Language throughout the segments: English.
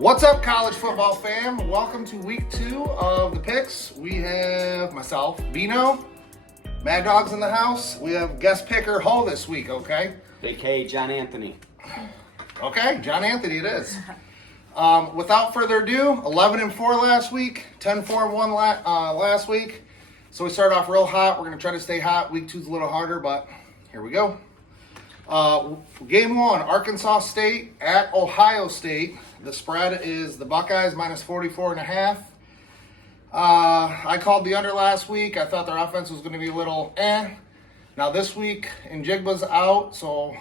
What's up, college football fam? Welcome to week 2 of the picks. We have myself, Bino, Mad Dog's in the house. We have guest picker Ho this week, okay? AKA John Anthony. Okay, John Anthony it is. Without further ado, 11-4 last week, 10-4-1 last week. So we started off real hot. We're going to try to stay hot. Week 2's a little harder, but here we go. Game 1, Arkansas State at Ohio State. The spread is the Buckeyes minus 44.5. I called the under last week. I thought their offense was going to be a little Now this week, Njigba's out, so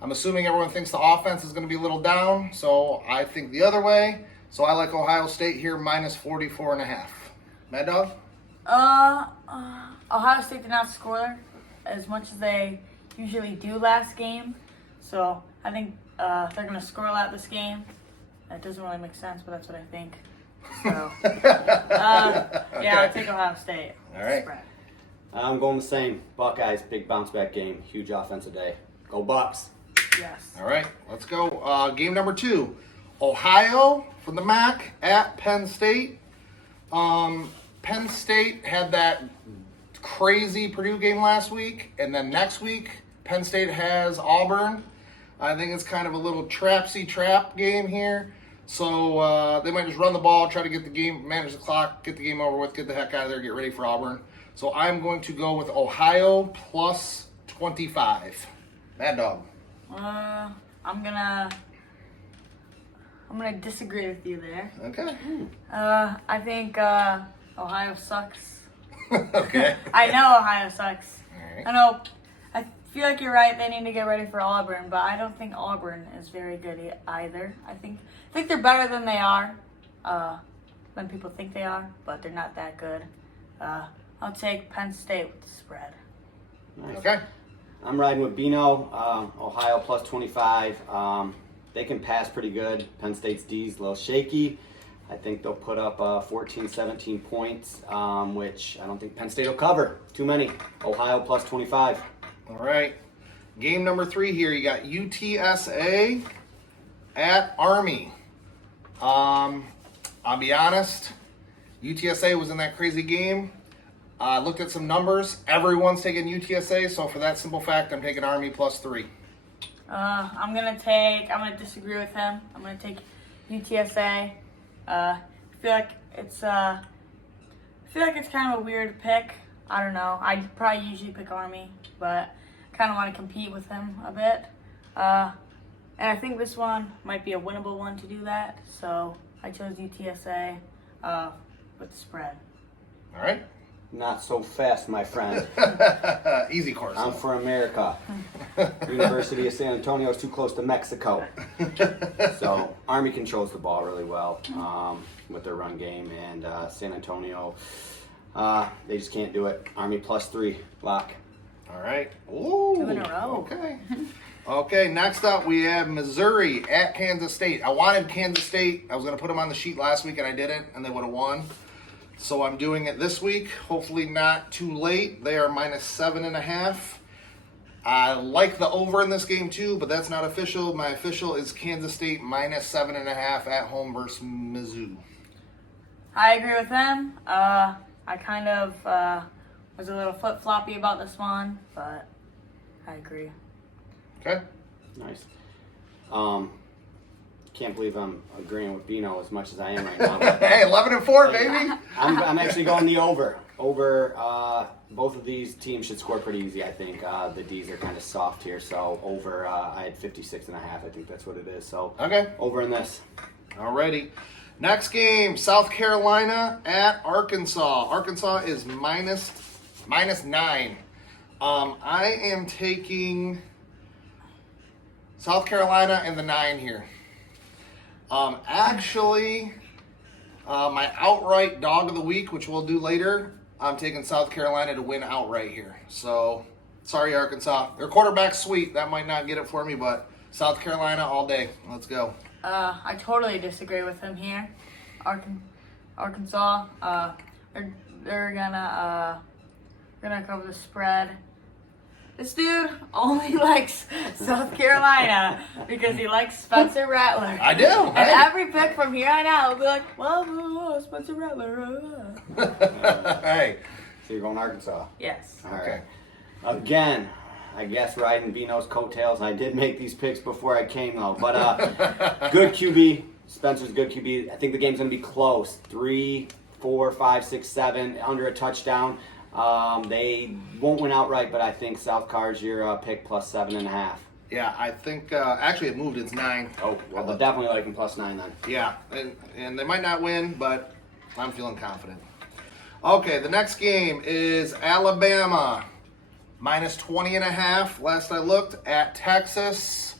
I'm assuming everyone thinks the offense is going to be a little down. So I think the other way. So I like Ohio State here minus 44.5. Mad Dog? Ohio State did not score as much as they usually do last game. So I think they're going to score a lot this game. That doesn't really make sense, but that's what I think. So, yeah, I'll take Ohio State. All right. Spread. I'm going the same. Buckeyes, big bounce back game. Huge offensive day. Go Bucks. Yes. All right, let's go. Game number 2, Ohio from the MAC at Penn State. Penn State had that crazy Purdue game last week, and then next week, Penn State has Auburn. I think it's kind of a little trap game here. So they might just run the ball, try to get the game, manage the clock, get the game over with, get the heck out of there, get ready for Auburn. So I'm going to go with Ohio plus 25. Mad Dog. I'm gonna disagree with you there. Okay. I think Ohio sucks. Okay. I know Ohio sucks. All right. I know. I feel like you're right. They need to get ready for Auburn, but I don't think Auburn is very good either. I think they're better than they are, than people think they are, but they're not that good. I'll take Penn State with the spread. Nice. Okay. I'm riding with Bino. Ohio plus 25. They can pass pretty good. Penn State's D's a little shaky. I think they'll put up 14, 17 points, which I don't think Penn State will cover. Too many. Ohio plus 25. All right. Game number 3 here. You got UTSA at Army. I'll be honest. UTSA was in that crazy game. I looked at some numbers. Everyone's taking UTSA, so for that simple fact, I'm taking Army plus 3. I'm gonna disagree with him. I'm gonna take UTSA. I feel like it's kind of a weird pick. I don't know. I probably usually pick Army, but kind of want to compete with him a bit. And I think this one might be a winnable one to do that. So I chose UTSA with the spread. All right. Not so fast, my friend. Easy course. I'm for America. University of San Antonio is too close to Mexico. So Army controls the ball really well with their run game, and San Antonio, they just can't do it. Army plus 3, lock. All right. Ooh. 2 in a row. Okay. Okay, next up we have Missouri at Kansas State. I wanted Kansas State. I was going to put them on the sheet last week, and I didn't, and they would have won. So I'm doing it this week. Hopefully not too late. They are minus 7.5. I like the over in this game too, but that's not official. My official is Kansas State minus 7.5 at home versus Mizzou. I agree with them. I kind of was a little flip-floppy about this one, but I agree. Okay. Nice. Can't believe I'm agreeing with Bino as much as I am right now. But Hey, 11-4, baby. I'm actually going the over. Both of these teams should score pretty easy, I think. The D's are kind of soft here, so over, I had 56.5. I think that's what it is. So Okay. over in this. Alrighty. Next game, South Carolina at Arkansas. Arkansas is minus 9. I am taking South Carolina and the 9 here. Actually, my outright dog of the week, which we'll do later, I'm taking South Carolina to win outright here. So, sorry, Arkansas. Their quarterback's sweet. That might not get it for me, but South Carolina all day. Let's go. I totally disagree with him here. Arkansas, they're gonna cover the spread. This dude only likes South Carolina because he likes Spencer Rattler. I do. And every pick from here on out will be like, well, Spencer Rattler. Hey. So you're going Arkansas? Yes. All right. Okay. Again, I guess riding Bino's coattails. I did make these picks before I came though, but good QB. Spencer's good QB. I think the game's gonna be close. 3, 4, 5, 6, 7 under a touchdown. They won't win outright, but I think South Car's your pick plus 7.5. Yeah, I think actually it moved. It's 9. Oh, well, they're definitely liking plus 9 then. Yeah, and they might not win, but I'm feeling confident. Okay, the next game is Alabama minus 20.5. Last I looked at Texas.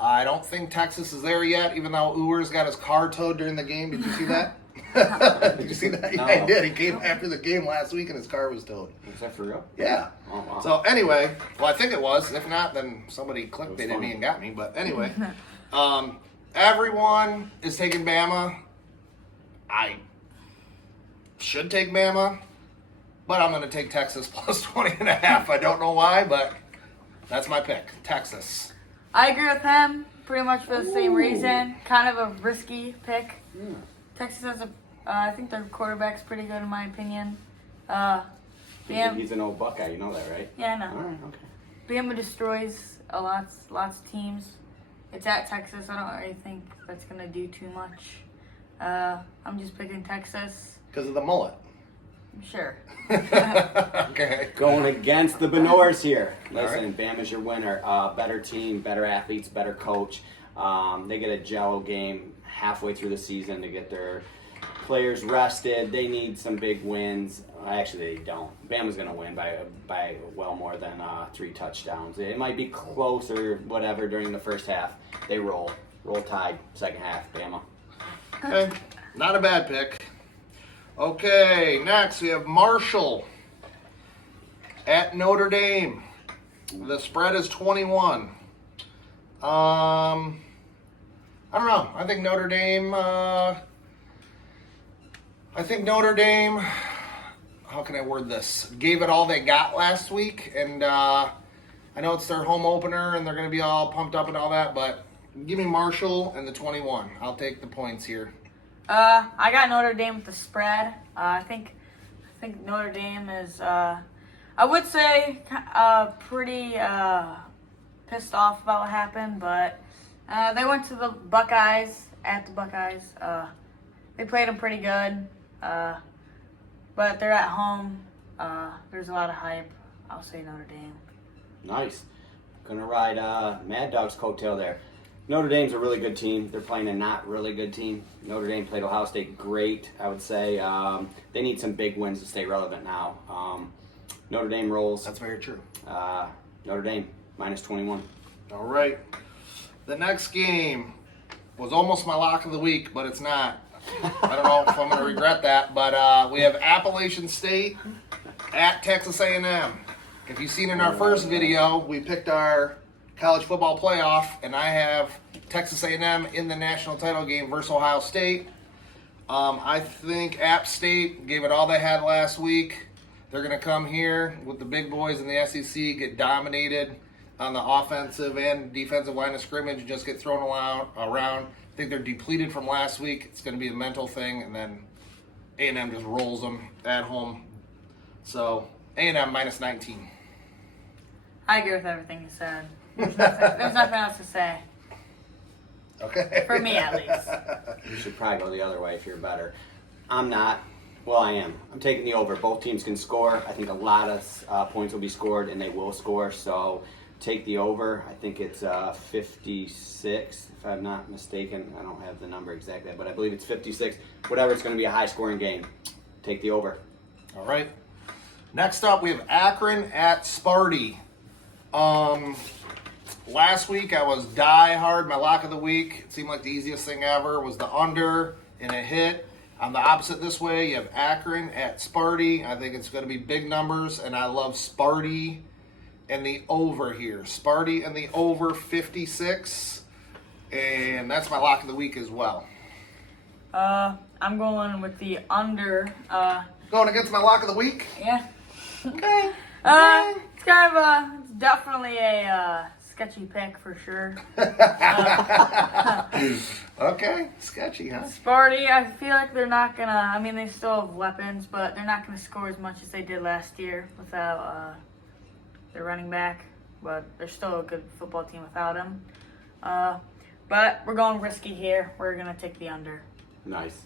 I don't think Texas is there yet, even though Ewers got his car towed during the game. Did you see that? Did you see that? No. Yeah, he did. He came after the game last week and his car was towed. Is that for real? Yeah. Oh, wow. So anyway, well, I think it was. If not, then somebody clickbaited me funny. and got me. But anyway, everyone is taking Bama. I should take Bama, but I'm going to take Texas plus 20.5. I don't know why, but that's my pick. Texas. I agree with him pretty much for the same reason. Kind of a risky pick. Yeah. Texas has I think their quarterback's pretty good in my opinion. Bama, He's an old Buckeye, you know that, right? yeah, I know. All right, okay. Bama destroys lots of teams. It's at Texas. I don't really think that's gonna do too much. I'm just picking Texas. Because of the mullet. Sure. Okay. Going against the Benors here. All Listen, Bama's your winner. Better team, better athletes, better coach. They get a jello game halfway through the season to get their players rested. They need some big wins. Actually, they don't. Bama's going to win by well more than 3 touchdowns. It might be close or whatever during the first half. They roll tide. Second half, Bama. Okay. Not a bad pick. Okay, next we have Marshall at Notre Dame. The spread is 21. I don't know. I think Notre Dame. How can I word this? Gave it all they got last week, and I know it's their home opener, and they're going to be all pumped up and all that. But give me Marshall and the 21. I'll take the points here. I got Notre Dame with the spread. I think Notre Dame is, I would say, pretty pissed off about what happened, but they went to the Buckeyes, at the Buckeyes. They played them pretty good, but they're at home. There's a lot of hype. I'll say Notre Dame. Nice. Gonna ride Mad Dog's coattail there. Notre Dame's a really good team. They're playing a not really good team. Notre Dame played Ohio State great, I would say. They need some big wins to stay relevant now. Notre Dame rolls. That's very true. Notre Dame, minus 21. All right. The next game was almost my lock of the week, but it's not. I don't know if I'm going to regret that, but we have Appalachian State at Texas A&M. If you've seen in our first video, we picked our college football playoff, and I have Texas A&M in the national title game versus Ohio State. I think App State gave it all they had last week. They're going to come here with the big boys in the SEC, get dominated on the offensive and defensive line of scrimmage, and just get thrown around. I think they're depleted from last week. It's going to be a mental thing, and then A&M just rolls them at home. So A&M minus 19. I agree with everything you said. There's nothing else to say. Okay. For me, at least. You should probably go the other way if you're better. I'm not. Well, I am. I'm taking the over. Both teams can score. I think a lot of points will be scored, and they will score. So take the over. I think it's 56, if I'm not mistaken. I don't have the number exactly, but I believe it's 56. Whatever, it's going to be a high-scoring game. Take the over. All right. Next up, we have Akron at Sparty. Last week I was die hard. My lock of the week, it seemed like the easiest thing ever, was the under, and it hit. On the opposite this way, you have Akron at Sparty. I think it's going to be big numbers, and I love Sparty and the over here. Sparty and the over 56, and that's my lock of the week as well. I'm going with the under. Going against my lock of the week? Yeah. Okay. It's kind of definitely a sketchy pick for sure. Okay, sketchy, huh? Sparty, I feel like they're not gonna. I mean, they still have weapons, but they're not gonna score as much as they did last year without their running back. But they're still a good football team without him. But we're going risky here. We're gonna take the under. Nice.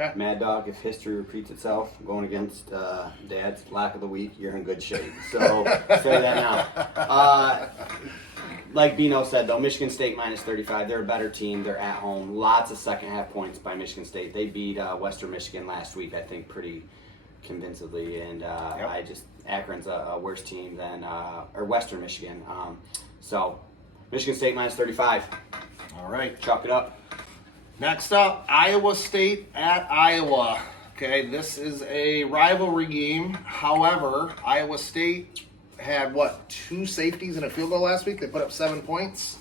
Okay. Mad Dog, if history repeats itself, going against Dad's lock of the week, you're in good shape. So say that now. Like Bino said, though, Michigan State minus 35. They're a better team. They're at home. Lots of second half points by Michigan State. They beat Western Michigan last week, I think, pretty convincingly. And Akron's a worse team than or Western Michigan. So Michigan State minus 35. All right. Chalk it up. Next up, Iowa State at Iowa. Okay, this is a rivalry game. However, Iowa State had, 2 safeties and a field goal last week? They put up 7 points.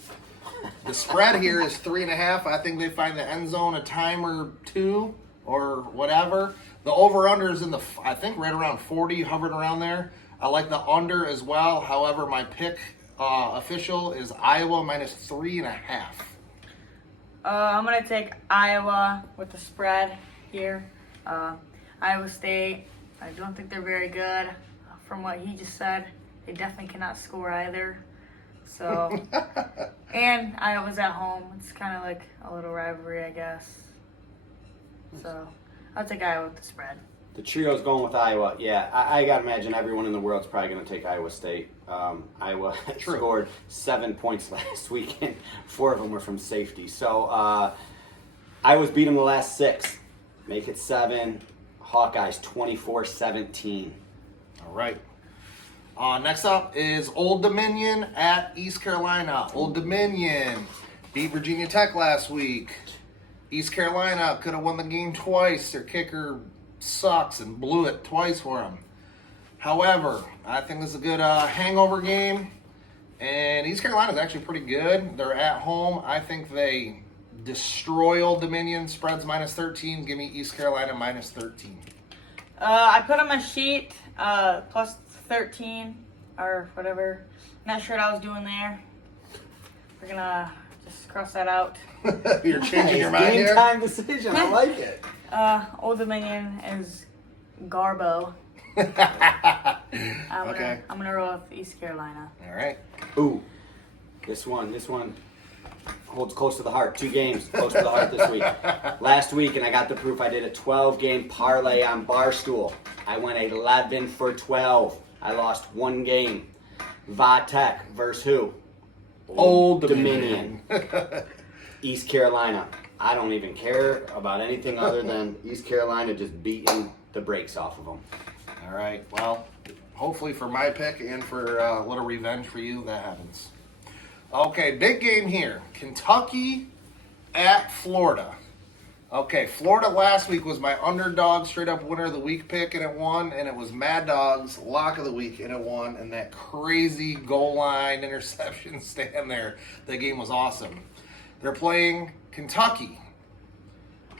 The spread here is 3.5. I think they find the end zone a time or 2 or whatever. The over-under is in the, I think, right around 40, hovering around there. I like the under as well. However, my pick official is Iowa minus 3.5. I'm going to take Iowa with the spread here. Iowa State, I don't think they're very good. From what he just said, they definitely cannot score either. So, and Iowa's at home. It's kind of like a little rivalry, I guess. So, I'll take Iowa with the spread. The trio's going with Iowa. Yeah, I got to imagine everyone in the world's probably going to take Iowa State. Iowa scored 7 points last week, and 4 of them were from safety. So Iowa's beat them the last 6. Make it 7. Hawkeyes 24-17. All right. Next up is Old Dominion at East Carolina. Old Dominion beat Virginia Tech last week. East Carolina could have won the game twice. Their kicker sucks and blew it twice for them. However, I think this is a good hangover game. And East Carolina is actually pretty good. They're at home. I think they destroy Old Dominion. Spreads minus 13. Give me East Carolina minus 13. I put on my sheet plus 13 or whatever. Not sure what I was doing there. We're going to just cross that out. You're changing your mind Game here? time decision. I like it. Old Dominion is Garbo. Okay. I'm gonna roll with East Carolina. All right. Ooh, this one holds close to the heart. 2 games close to the heart this week. Last week, and I got the proof, I did a 12-game parlay on Barstool. I went 11 for 12. I lost 1 game. Va-Tech versus who? Old Dominion. East Carolina. I don't even care about anything other than East Carolina just beating the brakes off of them. All right. Well, hopefully for my pick and for a little revenge for you, that happens. Okay, big game here. Kentucky at Florida. Okay, Florida last week was my underdog straight up winner of the week pick, and it won. And it was Mad Dog's lock of the week, and it won. And that crazy goal line interception stand there. That game was awesome. They're playing Kentucky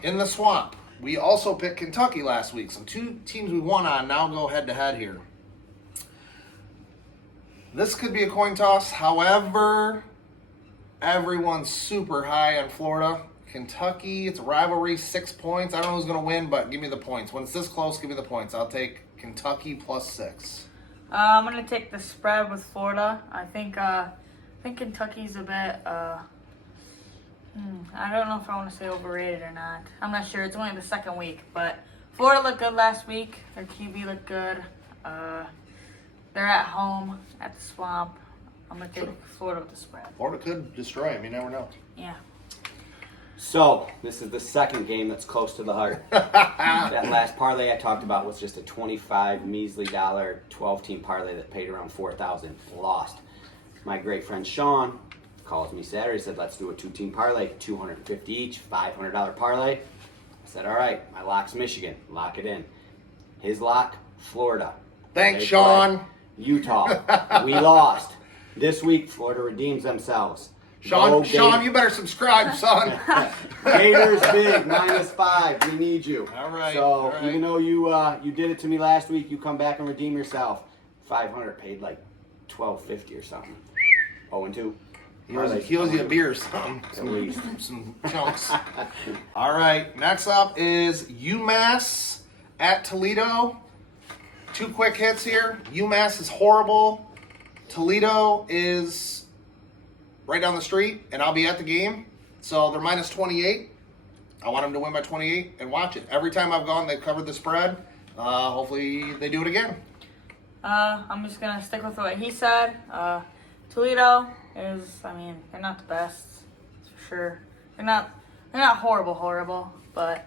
in the Swamp. We also picked Kentucky last week. So 2 teams we won on now go head-to-head here. This could be a coin toss. However, everyone's super high on Florida. Kentucky, it's a rivalry, 6 points. I don't know who's going to win, but give me the points. When it's this close, give me the points. I'll take Kentucky plus 6. I'm gonna take the spread with Florida. I think Kentucky's a bit. I don't know if I want to say overrated or not. I'm not sure. It's only the second week, but Florida looked good last week. Their QB looked good. They're at home at the Swamp. I'm going to take Florida with the spread. Florida could destroy him. You never know. Yeah. So, this is the second game that's close to the heart. That last parlay I talked about was just a $25 measly 12-team parlay that paid around $4,000. Lost. My great friend Sean calls me Saturday, said, let's do a 2-team parlay, $250 each, $500 parlay. I said, all right, my lock's Michigan. Lock it in. His lock, Florida. Thanks, They Sean. play Utah. We lost. This week, Florida redeems themselves. Go Sean, you better subscribe, son. Gators big, -5. We need you. All right. So all right. even though you did it to me last week, you come back and redeem yourself. 500 paid like 12.50 or something. 0-2. He owes you a beer or something. At least. Some chunks. All right, next up is UMass at Toledo. 2 quick hits here. UMass is horrible. Toledo is right down the street, and I'll be at the game. So they're minus 28. I want them to win by 28 and watch it. Every time I've gone, they've covered the spread. Hopefully they do it again. I'm just going to stick with what he said. Toledo is, they're not the best, for sure. They're not horrible, but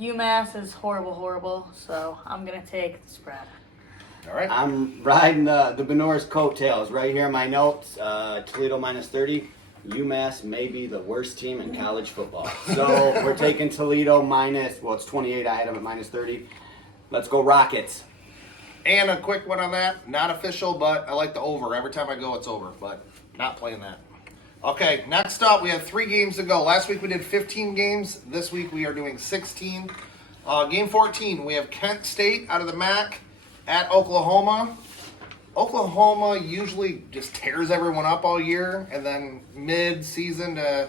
UMass is horrible, so I'm going to take the spread. All right. I'm riding the Benor's coattails right here in my notes. Toledo minus 30. UMass may be the worst team in college football. So we're taking Toledo minus, it's 28. I had them at minus 30. Let's go Rockets. And a quick one on that. Not official, but I like the over. Every time I go, it's over, but not playing that. Okay, next up, we have 3 games to go. Last week we did 15 games. This week we are doing 16. Game 14, we have Kent State out of the MAC at Oklahoma. Oklahoma usually just tears everyone up all year, and then mid-season to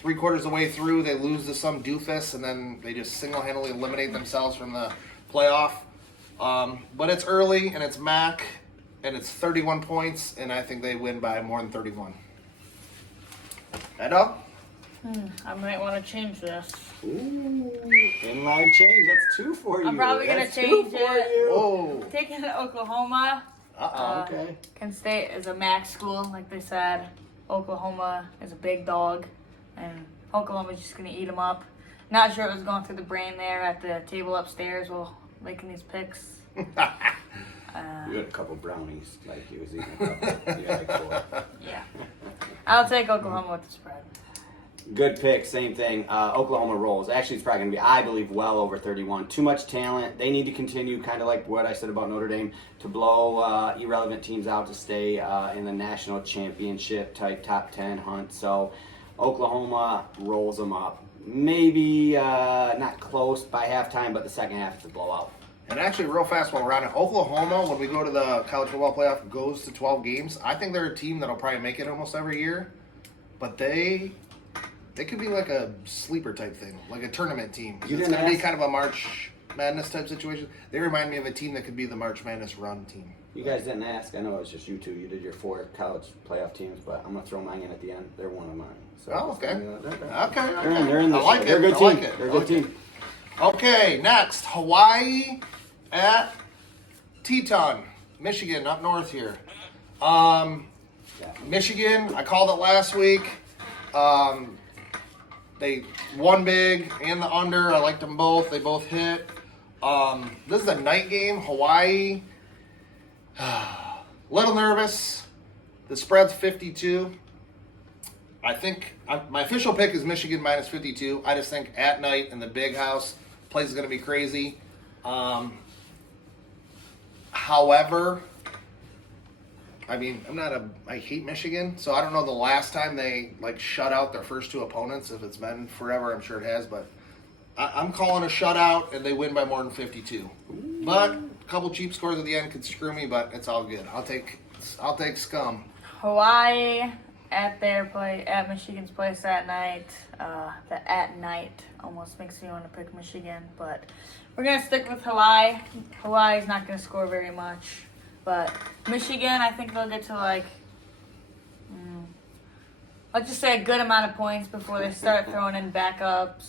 3/4 of the way through, they lose to some doofus, and then they just single-handedly eliminate themselves from the playoff. But it's early, and it's MAC, and it's 31 points, and I think they win by more than 31. Edo? I might want to change this. Ooh, inline change. That's 2 for you. I'm probably going to That's change 2 for it. you. Whoa. Taking Oklahoma. Okay. Kent State is a MAC school, like they said. Oklahoma is a big dog, and Oklahoma's just going to eat them up. Not sure what was going through the brain there at the table upstairs while making these picks. You had a couple brownies, like he was eating a couple. Yeah, like 4. Yeah. I'll take Oklahoma with the spread. Good pick, same thing. Oklahoma rolls. Actually, it's probably going to be, I believe, well over 31. Too much talent. They need to continue, kind of like what I said about Notre Dame, to blow irrelevant teams out to stay in the national championship type top 10 hunt. So Oklahoma rolls them up. Maybe not close by halftime, but the second half is a blowout. And actually, real fast while we're on it, Oklahoma, when we go to the college football playoff, goes to 12 games. I think they're a team that'll probably make it almost every year. But they could be like a sleeper type thing, like a tournament team. It's going to be kind of a March Madness type situation. They remind me of a team that could be the March Madness run team. You guys didn't ask. I know it was just you two. You did your 4 college playoff teams, but I'm going to throw mine in at the end. They're one of mine. So Okay. They're in this I like year. it. They're a good I team. like it. They're a good team. Okay, next, Hawaii at Teton, Michigan, up north here. Michigan, I called it last week. They won big and the under. I liked them both. They both hit. This is a night game. Hawaii, little nervous. The spread's 52. I think my official pick is Michigan minus 52. I just think at night in the big house, place is going to be crazy. However, I hate Michigan, so I don't know the last time they shut out their first 2 opponents. If it's been forever, I'm sure it has, but I'm calling a shutout, and they win by more than 52. But a couple cheap scores at the end could screw me, but it's all good. I'll take scum. Hawaii at Michigan's place that night. The at night almost makes me want to pick Michigan, but we're going to stick with Hawaii. Hawaii's not going to score very much, but Michigan, I think they'll get to let's just say a good amount of points before they start throwing in backup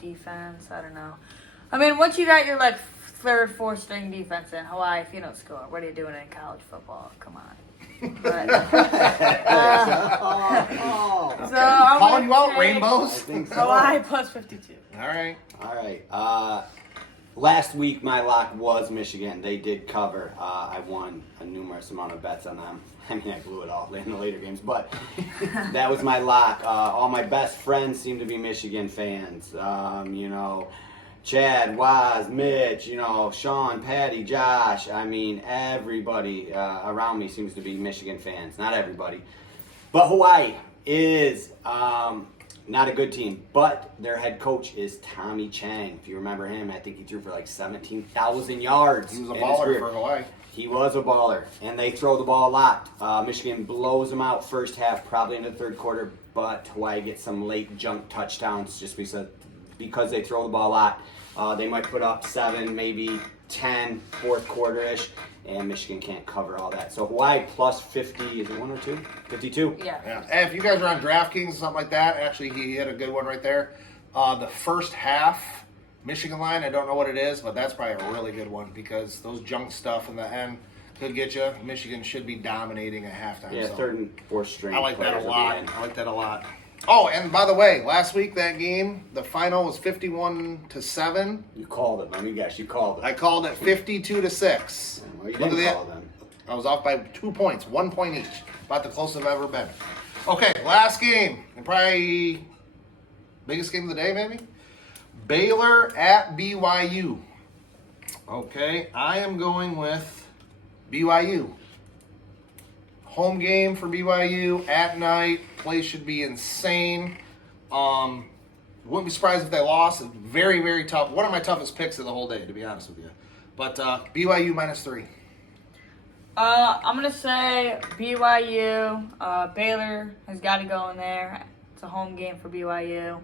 defense. I don't know. Once you got your 3rd, 4th string defense in Hawaii, if you don't score, what are you doing in college football? Come on. But, so I'm calling you out, take Rainbows. Hawaii plus 52. All right. Last week, my lock was Michigan. They did cover. I won a numerous amount of bets on them. I blew it all in the later games, but that was my lock. All my best friends seem to be Michigan fans. Chad, Waz, Mitch, Sean, Patty, Josh. Everybody around me seems to be Michigan fans. Not everybody. But Hawaii is not a good team. But their head coach is Tommy Chang. If you remember him, I think he threw for 17,000 yards. He was a baller for Hawaii. He was a baller, and they throw the ball a lot. Michigan blows them out first half, probably in the third quarter, but Hawaii gets some late junk touchdowns just because they throw the ball a lot. They might put up 7, maybe 10, fourth quarter-ish, and Michigan can't cover all that. So Hawaii plus 50, is it 1 or 2? 52? Yeah. Hey, if you guys are on DraftKings or something like that, actually he hit a good one right there. The first half Michigan line, I don't know what it is, but that's probably a really good one because those junk stuff in the end could get you. Michigan should be dominating at halftime. Yeah, so. third and fourth string. I like that a players will be lot. in. I like that a lot. Oh, and by the way, last week that game, the final was 51-7. You called it. Let me guess. You called it. I called it 52-6. Well, you Look didn't at call that. it then. I was off by 2 points, 1 point each. About the closest I've ever been. Okay, last game, and probably biggest game of the day, maybe? Baylor at BYU. Okay, I am going with BYU. Home game for BYU at night. Place should be insane. Wouldn't be surprised if they lost. It's very, very tough. One of my toughest picks of the whole day, to be honest with you. But BYU -3. I'm gonna say BYU. Baylor has got to go in there. It's a home game for BYU.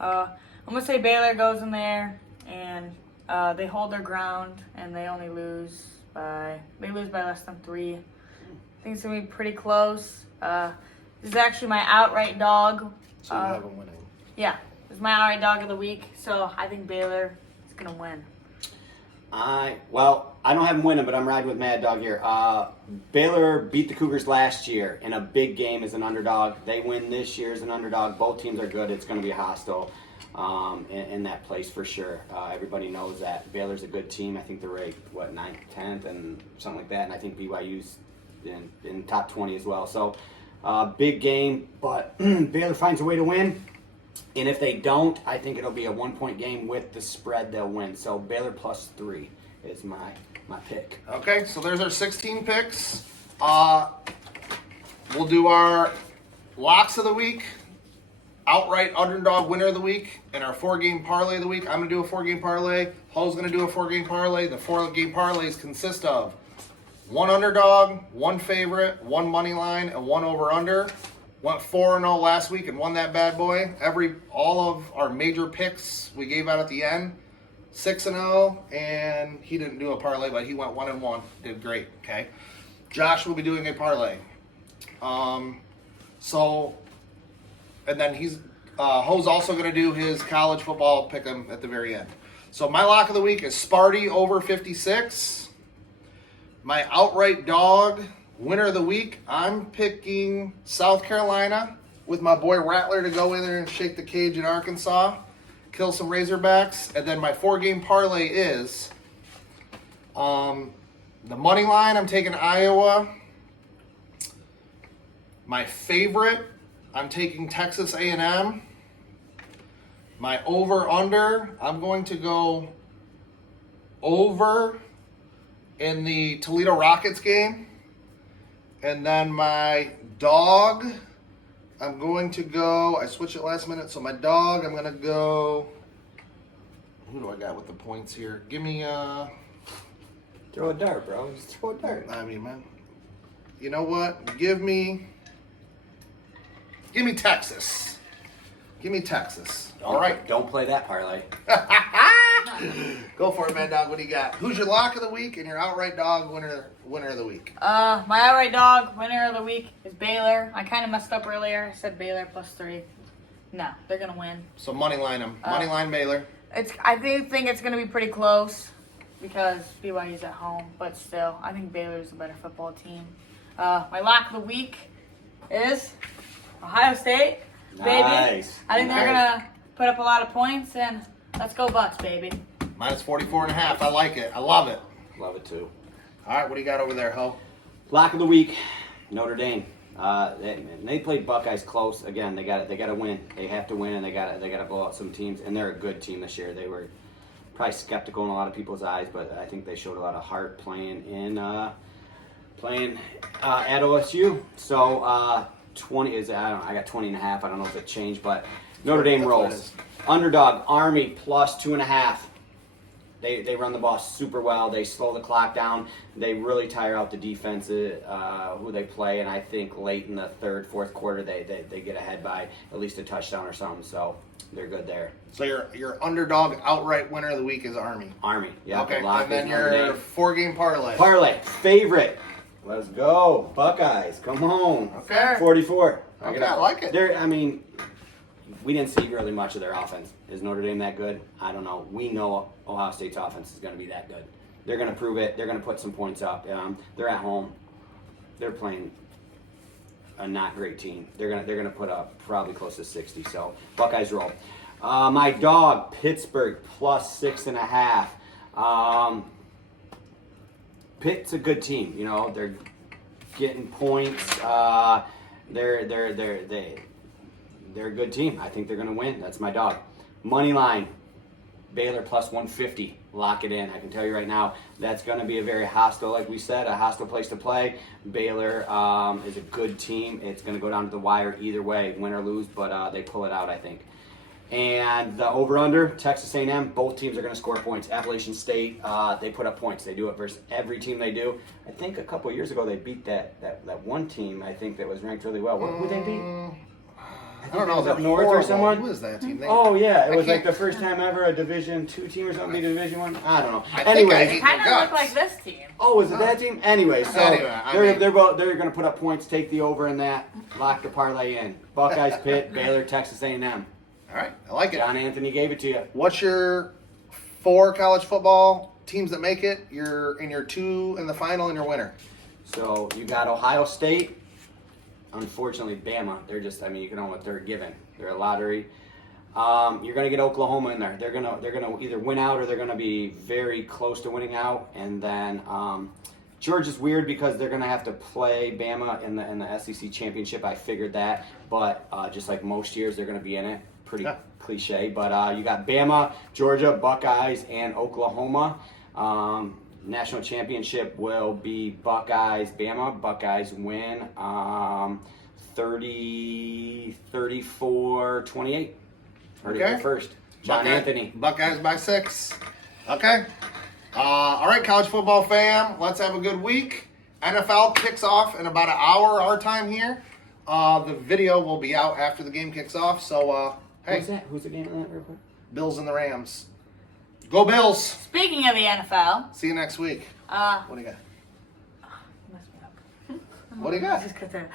I'm gonna say Baylor goes in there and they hold their ground and they only lose by less than 3. I think it's gonna be pretty close. This is actually my outright dog. So you have them winning. Yeah, it's my outright dog of the week. So I think Baylor is gonna win. I don't have them winning, but I'm riding with Mad Dog here. Baylor beat the Cougars last year in a big game as an underdog. They win this year as an underdog. Both teams are good. It's going to be hostile in that place for sure. Everybody knows that. Baylor's a good team. I think they're ranked, 9th, 10th, and something like that. And I think BYU's in top 20 as well. So big game, but Baylor finds a way to win. And if they don't, I think it'll be a 1-point game with the spread. They'll win. So Baylor +3 is my pick. Okay, so there's our 16 picks. We'll do our locks of the week, outright underdog winner of the week, and our 4-game parlay of the week. I'm going to do a 4-game parlay. Hull's going to do a 4-game parlay. The 4-game parlays consist of 1 underdog, 1 favorite, 1 money line, and 1 over-under. Went 4-0 last week and won that bad boy. All of our major picks we gave out at the end. 6-0, and he didn't do a parlay, but he went 1-1. Did great. Okay, Josh will be doing a parlay. And then Ho's also going to do his college football pick 'em at the very end. So my lock of the week is Sparty over 56. My outright dog winner of the week, I'm picking South Carolina with my boy Rattler to go in there and shake the cage in Arkansas, kill some Razorbacks. And then my 4-game parlay is the money line, I'm taking Iowa. My favorite, I'm taking Texas A&M. My over-under, I'm going to go over in the Toledo Rockets game. And then my dog, I'm going to go, I switched it last minute, so my dog, I'm going to go, who do I got with the points here? Give me, Throw a dart, bro. Just throw a dart. I mean, man, you know what? Give me Texas. Give me Texas. All right. Don't play that parlay. Go for it, man, dog. What do you got? Who's your lock of the week and your outright dog winner of the week? My outright dog winner of the week is Baylor. I kind of messed up earlier. I said Baylor +3. No, they're gonna win. So money line them. Money line Baylor. I think it's gonna be pretty close because BYU's at home, but still, I think Baylor's a better football team. My lock of the week is Ohio State, baby. Nice. I think they're gonna put up a lot of points, and let's go Bucks, baby. Minus 44.5. I like it. I love it. Love it too. All right, what do you got over there, Ho? Lock of the week, Notre Dame. They played Buckeyes close. Again, they got to win. They have to win, and they got to blow out some teams. And they're a good team this year. They were probably skeptical in a lot of people's eyes, but I think they showed a lot of heart playing at OSU. So 20 is I got 20.5. I don't know if it changed, but Notre Dame That's what it rolls. is. Underdog Army +2.5. They run the ball super well. They slow the clock down. They really tire out the defense who they play, and I think late in the third, fourth quarter they get ahead by at least a touchdown or something. So they're good there. So your underdog outright winner of the week is Army. Army, yeah. Okay, lock and then is your Notre Dame. 4-game parlay. Parlay favorite. Let's go Buckeyes. Come on. Okay. 44. Okay, I like it. We didn't see really much of their offense. Is Notre Dame that good? I don't know. We know Ohio State's offense is going to be that good. They're going to prove it. They're going to put some points up. They're at home. They're playing a not great team. They're going to put up probably close to 60. So Buckeyes roll. My dog Pittsburgh plus 6.5. Pitt's a good team. You know, they're getting points. They're a good team. I think they're going to win. That's my dog. Money line, Baylor plus 150. Lock it in. I can tell you right now, that's going to be a very hostile, like we said, a hostile place to play. Baylor is a good team. It's going to go down to the wire either way, win or lose, but they pull it out, I think. And the over-under, Texas A&M, both teams are going to score points. Appalachian State, they put up points. They do it versus every team they do. I think a couple of years ago they beat that one team, I think, that was ranked really well. Who they beat? I don't know. Up north or someone? Who is that team? Oh yeah, it was like can't- the first time ever a Division II team or something beat a Division I. I don't know. I think I hate Kind of Guts. look like this team. Oh, was it that team? Anyway, so Anyway, they're going to put up points, take the over in that, lock the parlay in. Buckeyes, Pitt, Baylor, Texas A&M. All right, I like it. John Anthony gave it to you. What's your 4 college football teams that make it? Your 2 in the final and your winner. So you got Ohio State. Unfortunately, Bama. They're just. I mean, you can know what they're given. They're a lottery. You're going to get Oklahoma in there. They're gonna either win out or they're going to be very close to winning out. And then Georgia's weird because they're going to have to play Bama in the SEC championship. I figured that, but just like most years, they're going to be in it. Pretty cliche, but you got Bama, Georgia, Buckeyes, and Oklahoma. National championship will be Buckeyes, Bama. Buckeyes win 34-28. Heard it here first. John Anthony. Buckeyes by 6. Okay. All right, college football fam. Let's have a good week. NFL kicks off in about an hour our time here. The video will be out after the game kicks off. So, hey. Who's the game on that real quick? Bills and the Rams. Go Bills. Speaking of the NFL, See you next week. What do you got? messed me up. What do you got? Just cut there.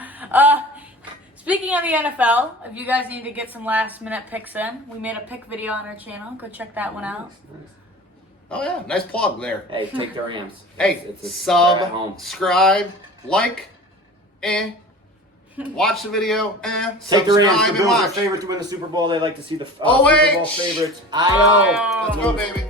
Speaking of the NFL, if you guys need to get some last minute picks in, we made a pick video on our channel. Go check that one out. Nice. Oh, yeah. Nice plug there. Hey, take the Rams. Hey, They're at home. subscribe, like, watch the video, Take the Rams. subscribe The and Bills are watch. favorite to win the Super Bowl. They like to see the Oh, Super wait. Bowl favorites. Oh. Let's go, baby.